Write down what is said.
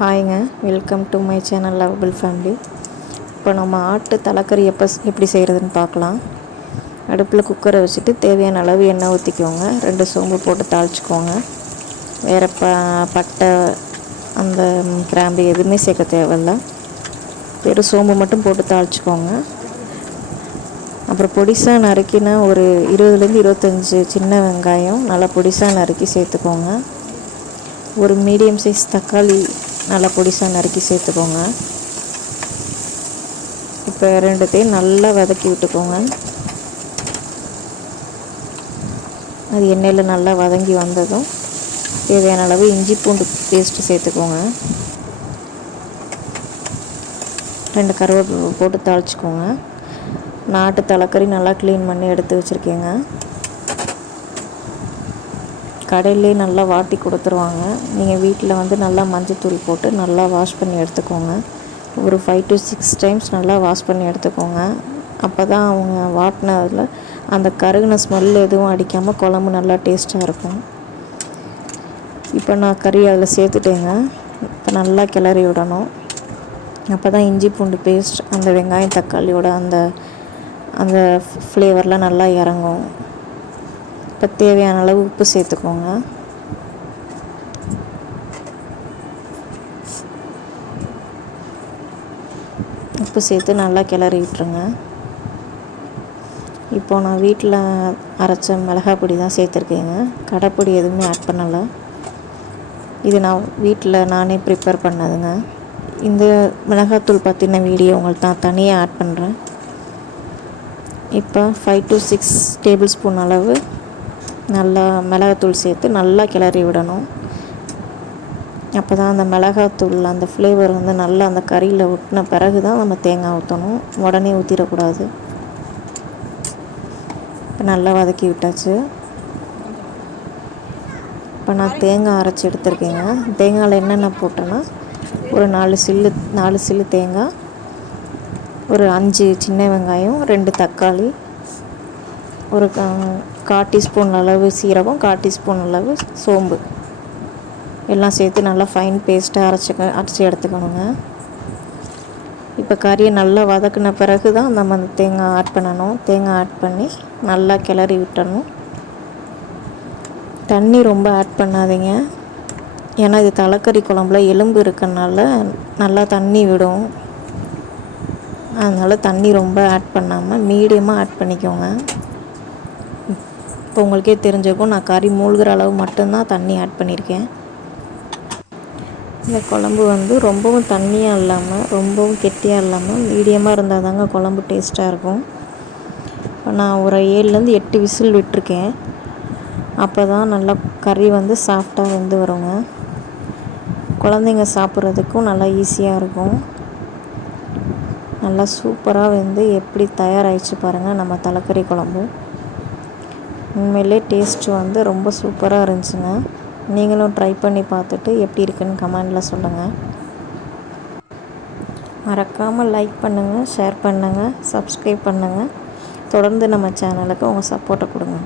ஹாய்ங்க, welcome to my channel lovable family. இப்போ நம்ம ஆட்டு தலைக்கறி எப்படி செய்கிறதுன்னு பார்க்கலாம். அடுப்பில் குக்கரை வச்சுட்டு தேவையான அளவு எண்ணெய் ஊற்றிக்கோங்க. 2 சோம்பு போட்டு தாளிச்சிக்கோங்க. வேறு பட்டை அந்த கிராம்பு எதுவுமே சேர்க்க தேவையில்ல. வெறும் சோம்பு மட்டும் போட்டு தாளிச்சிக்கோங்க. அப்புறம் பொடிசாக நறுக்கினா ஒரு 20லேருந்து 25 சின்ன வெங்காயம் நல்லா பொடிசாக நறுக்கி சேர்த்துக்கோங்க. ஒரு மீடியம் சைஸ் தக்காளி நல்லா பொடிசாக நறுக்கி சேர்த்துக்கோங்க. இப்போ 2த்தையும் நல்லா வதக்கி விட்டுக்கோங்க. அது எண்ணெயில் நல்லா வதங்கி வந்ததும் தேவையான அளவு இஞ்சி பூண்டு பேஸ்ட்டு சேர்த்துக்கோங்க. 2 கருவேப்பிலை போட்டு தாளிச்சிக்கோங்க. நாட்டு தலைக்கறி நல்லா க்ளீன் பண்ணி எடுத்து வச்சுருக்கேங்க. கடையிலே நல்லா வாட்டி கொடுத்துருவாங்க. நீங்கள் வீட்டில் நல்லா மஞ்சத்தூள் போட்டு நல்லா வாஷ் பண்ணி எடுத்துக்கோங்க. ஒரு 5 to 6 டைம்ஸ் நல்லா வாஷ் பண்ணி எடுத்துக்கோங்க. அப்போ தான் அவங்க வாட்டினதில் அந்த கருகின ஸ்மெல் எதுவும் அடிக்காமல் குழம்பு நல்லா டேஸ்ட்டாக இருக்கும். இப்போ நான் கறி அதில் சேர்த்துட்டேங்க. இப்போ நல்லா கிளறி விடணும். அப்போ தான் இஞ்சி பூண்டு பேஸ்ட் அந்த வெங்காயம் தக்காளியோட அந்த ஃப்ளேவர்லாம் நல்லா இறங்கும். இப்போ தேவையான அளவு உப்பு சேர்த்துக்கோங்க. உப்பு சேர்த்து நல்லா கிளறி விட்டுருங்க. இப்போது நான் வீட்டில் அரைச்ச மிளகாய் பொடி தான் சேர்த்துருக்கேங்க. கடைப்பொடி எதுவுமே ஆட் பண்ணலை. இது நான் வீட்டில் நானே ப்ரிப்பேர் பண்ணதுங்க. இந்த மிளகாத்தூள் பற்றின வீடியோ உங்களுக்கு நான் தனியாக ஆட் பண்ணுறேன். இப்போ 5 to 6 டேபிள் ஸ்பூன் அளவு நல்லா மிளகாத்தூள் சேர்த்து நல்லா கிளறி விடணும். அப்போ தான் அந்த மிளகாத்தூள் அந்த ஃப்ளேவர் நல்லா அந்த கறியில் ஊற்றின பிறகு தான் நம்ம தேங்காய் ஊற்றணும். உடனே ஊற்றிடக்கூடாது. இப்போ நல்லா வதக்கி விட்டாச்சு. இப்போ நான் தேங்காய் அரைச்சி எடுத்துருக்கேங்க. தேங்காயில் என்னென்ன போட்டேன்னா ஒரு 4 சில்லு தேங்காய், ஒரு 5 சின்ன வெங்காயம், 2 தக்காளி, ஒரு 1/4 டீஸ்பூன் அளவு சீரகம், 1/4 டீஸ்பூன் அளவு சோம்பு எல்லாம் சேர்த்து நல்லா ஃபைன் பேஸ்ட்டாக அரைச்சி எடுத்துக்கணுங்க. இப்போ கறியை நல்லா வதக்கின பிறகு தான் நம்ம அந்த தேங்காய் ஆட் பண்ணணும். தேங்காய் ஆட் பண்ணி நல்லா கிளறி விட்டணும். தண்ணி ரொம்ப ஆட் பண்ணாதீங்க. ஏன்னா இது தலைக்கறி குழம்புல எலும்பு இருக்கறனால நல்லா தண்ணி விடும். அதனால் தண்ணி ரொம்ப ஆட் பண்ணாமல் மீடியமாக ஆட் பண்ணிக்கோங்க. இப்போ உங்களுக்கே தெரிஞ்சிருக்கும், நான் கறி மூழ்கிற அளவு மட்டும்தான் தண்ணி ஆட் பண்ணியிருக்கேன். இந்த குழம்பு ரொம்பவும் தண்ணியாக இல்லாமல் ரொம்பவும் கெட்டியாக இல்லாமல் மீடியமாக இருந்தால் தாங்க குழம்பு டேஸ்ட்டாக இருக்கும். இப்போ நான் ஒரு 7லேருந்து 8 விசில் விட்டுருக்கேன். அப்போ தான் நல்லா கறி சாஃப்டாக வெந்து வருங்க. குழந்தைங்க சாப்பிட்றதுக்கும் நல்லா ஈஸியாக இருக்கும். நல்லா சூப்பராக எப்படி தயாராகிடுச்சு பாருங்கள் நம்ம தலைக்கறி குழம்பு. உண்மையிலே டேஸ்ட்டு ரொம்ப சூப்பராக இருந்துச்சுங்க. நீங்களும் ட்ரை பண்ணி பார்த்துட்டு எப்படி இருக்குன்னு கமெண்டில் சொல்லுங்கள். மறக்காமல் லைக் பண்ணுங்கள், ஷேர் பண்ணுங்கள், சப்ஸ்கிரைப் பண்ணுங்கள். தொடர்ந்து நம்ம சேனலுக்கு உங்கள் சப்போர்ட்டை கொடுங்க.